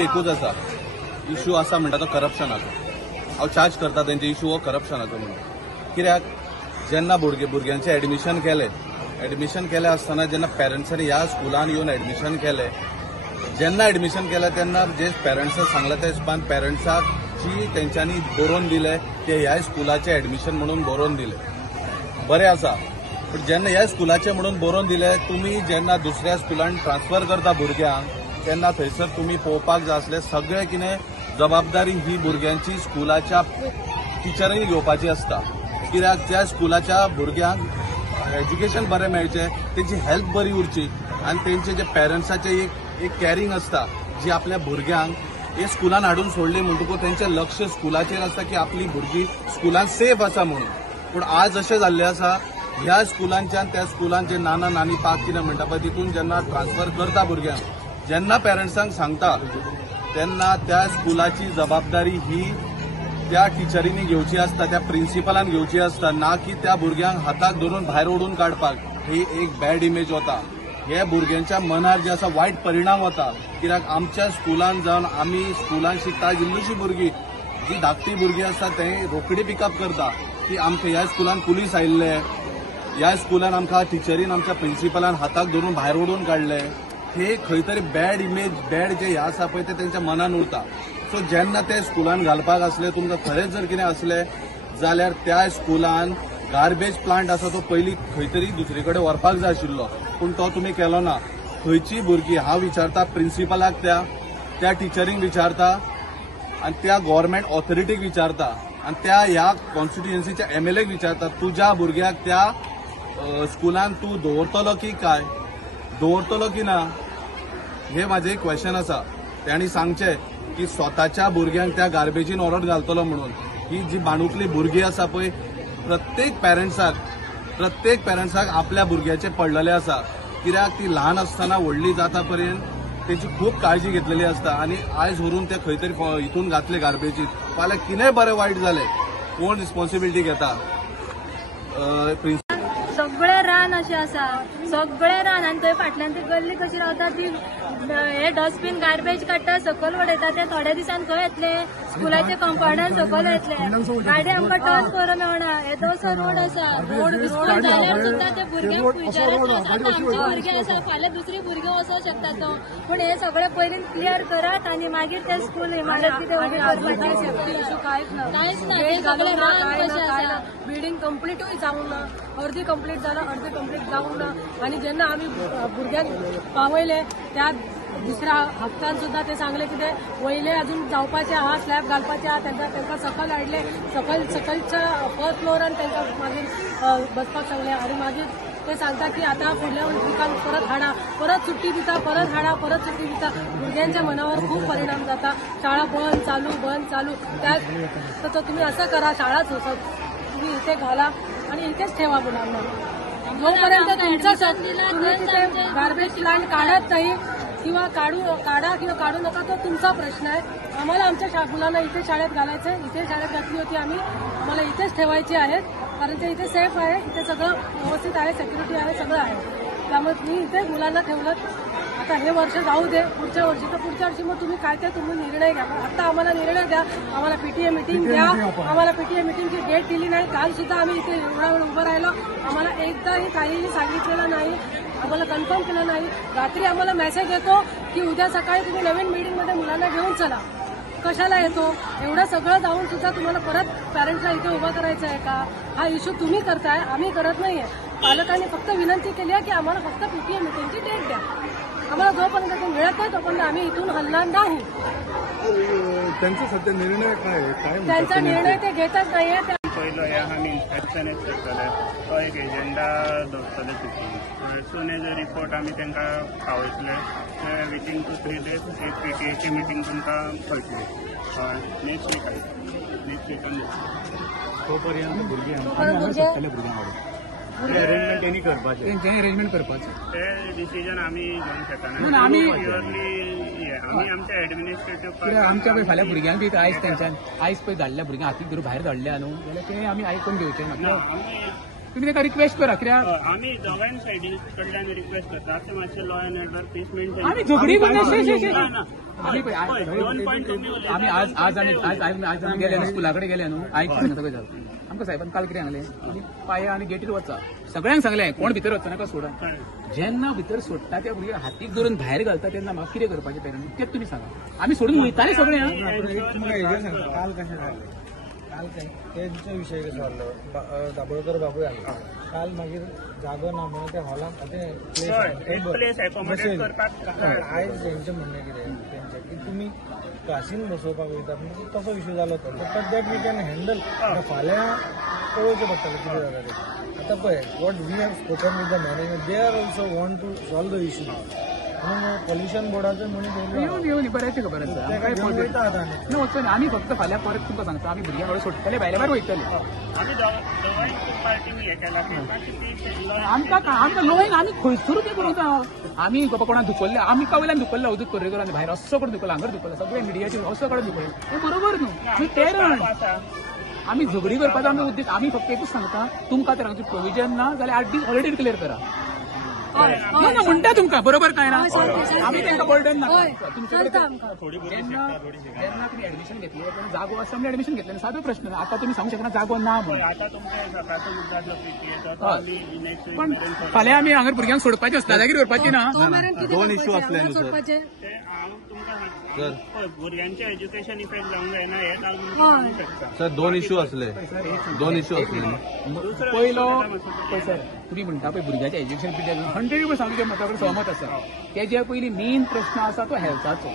एकूच आसा इश्यू आसा म्हणटा तो करप्शनाचो. हांव चार्ज करता तेंचे इश्यू हो करप्शनाचो म्हणून. कित्याक जेन्ना भुरग्यांचें एडमिशन केलें आसतना जेन्ना पेरंट्सांनी ह्या स्कुलान येवन एडमिशन केलें, जेन्ना एडमिशन केलें तेन्ना जे पेरंट्सान सांगलां त्या हिशोबान पेरंट्साक जी तेंच्यांनी बरोवन दिलें ते ह्या स्कुलाचें एडमिशन म्हणून बरोवन दिलें. बरें आसा, पण जेन्ना ह्या स्कुलाचें म्हणून बरोवन दिलें, तुमी जेन्ना दुसऱ्या स्कुलान ट्रान्सफर करता भुरग्यांक तेन्ना थंयसर तुमी पळोवपाक जाय आसलें सगळें कितें जबाबदारी ही भुरग्यांची स्कुलाच्या टिचरांनी घेवपाची आसता. कित्याक त्या स्कुलाच्या भुरग्यांक एज्युकेशन बरें मेळचें, तेंची हेल्थ बरी उरची आनी तेंचे जे पेरंट्साचें एक कॅरिंग आसता जी आपल्या भुरग्यांक हे स्कुलान हाडून सोडली म्हणटकूच तेंचें लक्ष स्कुलाचेर आसता की आपली भुरगीं स्कुलान सेफ आसा म्हणून. पूण आज अशें जाल्लें आसा ह्या स्कुलांच्यान त्या स्कुलान जे नाना नानी पाक कितें म्हणटा पळय तितून जेन्ना ट्रान्सफर करता भुरग्यांक, जेन्ना पेरंट्सांक सांगता तेन्ना त्या स्कुलाची जबाबदारी ही त्या टिचरींनी घेवची आसता, त्या प्रिन्सिपलान घेवची आसता, ना की त्या भुरग्यांक हाताक धरून भायर ओडून काडपाक. ही एक बॅड इमेज वता. हे भुरग्यांच्या मनार जे आसा वायट परिणाम वता. कित्याक आमच्या स्कुलान जावन आमी स्कुलान शिकता इल्लीशी भुरगीं जी धाकटी भुरगीं आसता ते रोखडी पिकअप करता की आमच्या ह्या स्कुलान पुलीस आयिल्ले, ह्या स्कुलान आमकां टिचरीन आमच्या प्रिन्सिपलान हाताक धरून भायर ओडून काडले. हे खंय तरी बॅड इमेज बॅड जे हे आसा पळय ते तेंच्या मनान उरता. सो जेन्ना ते स्कुलान घालपाक आसले, तुमकां खरेंच जर कितें असलें जाल्यार त्या स्कुलान गार्बेज प्लांट आसा तो पयलीं खंय तरी दुसरे कडेन व्हरपाक जाय आशिल्लो, पूण तो तुमी केलो ना. खंयची भुरगीं हांव विचारता प्रिन्सिपलाक त्या टिचरींक विचारता आनी त्या गव्हर्मेंट ऑथॉरिटीक विचारता आनी त्या ह्या कॉन्स्टिट्युएन्सीच्या MLAक विचारता तुज्या भुरग्याक त्या स्कुलान तूं दवरतलो की काय, दवरतलो की ना, हे म्हाजें एक क्वेश्चन आसा. तांणी सांगचें की स्वताच्या भुरग्यांक त्या गार्बेजीन व्हरोन घालतलो म्हणून. ही जी बाणुकली भुरगीं आसा पळय प्रत्येक पेरंट्साक आपल्या भुरग्याचें पडलेलें आसा. कित्याक ती ल्हान आसतना व्हडली जाता पर्यंत तेची खूब काळजी घेतलेली आसता आनी आयज व्हरून ते खंय तरी हितून घातले गार्बेजीन. फाल्यां कितेंय बरें वायट जालें कोण रिस्पॉन्सिबिलिटी घेता? सगळे रान अशें आसा, सगळे रान आनी थंय फाटल्यान ती गल्ली कशी रावता ती हे डस्टबीन गार्बेज काडटा सकयल उडयता. ते थोड्या दिसान खंय येतले? स्कुलाच्या कंपाउंडार सकयल येतले. गाडी आमकां टर्न करूं मेळना. येदोसो रोड आसा, रोड विस्कूल जाल्यार सुद्धा ते भुरग्यांक फ्युचर आसा. आतां आमचे भुरगे आसा, फाल्यां दुसरी भुरगीं वचोंक शकता तो. पूण हे सगळे पयलीं क्लियर करात आनी मागीर ते स्कूल इमारत कितें उबी करपाचें कांयच ना. हे सगळे रान कशें आसा. बिल्डींग कंप्लीटूय जावंक ना, अर्दी कंप्लीट जाला, अर्दी कंप्लीट जावंक ना. आनी जेन्ना आमी भुरग्यांक पावयले त्या दुसऱ्या हप्त्यान सुद्धा ते सांगले की ते वयले अजून जावपाचे आहा, स्लॅब घालपाचे आहा. तांकां सकयल हाडले, सकलच्या फर्स्ट फ्लोरान तांकां मागीर बसपाक सांगले. आनी मागीर ते सांगता की आता फुडल्या विकान परत हाडा, परत सुट्टी दिता, परत हाडा, परत सुट्टी दिता. भुरग्यांच्या मनावर खूप परिणाम जाता. शाळा बंद चालू. तर तुम्ही असं करा, शाळा तुम्ही इथे घाला आणि इथेच ठेवा मुलांना. जोपर्यंत तुमच्या गार्बेज प्लांट काढत नाही किंवा काढा किंवा काढू नका तो तुमचा प्रश्न आहे. आम्हाला आमच्या मुलांना इथे शाळेत घालायचं आहे. इथे शाळेत घातली होती आम्हाला इथेच ठेवायची आहेत कारण ते इथे सेफ आहे. इथे सगळं व्यवस्थित आहे, सिक्युरिटी आहे, सगळं आहे. त्यामुळे मी इथे मुलांना ठेवलं. आता हे वर्ष जाऊ दे, पुढच्या वर्षी मग तुम्ही काय ते तुम्ही निर्णय घ्या. आता आम्हाला निर्णय द्या, आम्हाला PTA मीटिंग द्या. आम्हाला PTA मीटिंगची डेट दिली नाही. काल सुद्धा आम्ही इथे एवढा वेळ उभं राहिलो. आम्हाला एकदाही काहीही सांगितलेलं नाही, आम्हाला कन्फर्म केलं नाही. रात्री आम्हाला मेसेज येतो की उद्या सकाळी तुम्ही नवीन मीटिंगमध्ये मुलांना घेऊन चला. कशाला येतो? एवढं सगळं जाऊन सुद्धा तुम्हाला परत पॅरेंट्सला इथे उभं करायचं आहे का? हा इश्यू तुम्ही करताय, आम्ही करत नाहीये. पालकांनी फक्त विनंती केली आहे की आम्हाला फक्त PTA मीटिंगची डेट द्या. आम्हाला जोपर्यंत ते मिळत नाही तोपर्यंत आम्ही इथून हलणार नाही. त्यांचा सध्या निर्णय काय? त्यांचा निर्णय ते घेतच नाहीये. पहिलो हे आमी इन्स्पेक्शनच करतले, तो एक एजेंडा दवरतले तितून. सून एज अ रिपोर्ट आमी तांकां पावयतले. विथीन 2-3 days एक PTAची मिटींग तुमकां कळटली. नेक्स्ट वीकान तो पर्यंत भुरगीं अरेंजमेंट करपाचें ते डिसिजन आमी घेवंक शकना. आमी आमच्या एडमिनिस्ट्रेटिव्ह आमच्या पळय फाल्यां भुरग्यांक बी आयज तेंच्यान आयज पळय धाडल्या भुरग्यांक हातीक धरून भायर धाडल्या न्हू जाल्यार ते आमी आयकून घेवचें ना. तुम्ही ताका रिक्वेस्ट करा कित्याक आमी दोगांय सायडी कडल्यान रिक्वेस्ट करता की मातशें law end order peace maintain आम्ही झगडी करना आम्ही दोन पॉयंट तुमी उलयता. आम्ही आज आम्ही गेले न्हू स्कुलाकडे गेले न्हू आयक सांगता सगळें जालें आमकां साहेबान काल कितें सांगलें आमी पाया आनी गेटीर वचा सगळ्यांक सांगलें कोण भितर वचना नाका सोडा जेन्ना भितर सोडटा त्या भुरग्याक हातीक धरून भायर घालता तेन्ना म्हाका कितें करपाचें पेरंट तेच तुमी सांगा आमी सोडून वयताले सगळे काल कशें जालें काल तेंचो विशय कसो जाल्लो दाबोळकर बाबूय आसलो काल मागीर जागो ना म्हणून त्या हॉलांत प्लेस एकोमोडेट करपाक आयज तेंचें म्हणणें कितें तेंचें की तुमी क्लासीन बसोवपाक वयता म्हणजे तसो इशू जालो तो but that we can handle फाल्यां पळोवचें पडटलें कितें जाता तें आतां पळय what we have spoken with the management they are also want to solve the issue म्हणून पोल्युशन बोर्डाचो म्हणून येवन बऱ्याची खबर आसा न वचून आमी फक्त फाल्यां परत तुमकां सांगता आमी भुरग्यां कडेन सोडटले भायल्या भायर वयतले आमी दोगांय पार्टीनी हें केलां की मातशें ती आमकां लोयन आमी खंयसरूच तें करूंक आमी बाबा कोणाक धुकल्ले आमी वयल्यान धुकल्ला उदक पर्रेकर आनी भायर असो करून धुकल्ला हांगर धुकल्ला सगळे मिडियाचेर असो करून धुकल्ले हें बरोबर न्हू तेरण आमी झगडी करपाचो आमी उद्देश आमी फक्त एकूच सांगता तुमकां तर हांगची प्रोविजन ना जाल्यार 8 दीस हॉलिडे डिक्लेअर करा ना म्हणटा तुमकां बरोबर काय ना आमी तांकां बर्डन ना चलता आमकां जेन्ना तुमी एडमिशन घेतलें तेन्ना जागो आसा आमी एडमिशन घेतलें सादो प्रश्न आतां तुमी सांगू शकना जागो ना म्हणून आतां तुमचे सकाळचो मुद्दा जो पीटी येता तो आमी नेक्स्ट वीक पण फाल्यां आमी हांगर भुरग्यांक सोडपाचें आसता दादागिरी करपाची ना दोन इश्यू असले न्हू सर सोडपाचे ते हांव तुमकां सांगता भुरग्यांचें एज्युकेशन इफेक्ट जावंक जायना हें काल सांगूंक शकता सर दोन इश्यू असले पयलो पळय सर तुमी म्हणटा पळय भुरग्याचें एज्युकेशन पिरियड 100% हांव तुज्या मता कडेन सहमत आसा तेज्या पयलीं मेन प्रश्न आसा तो हेल्थाचो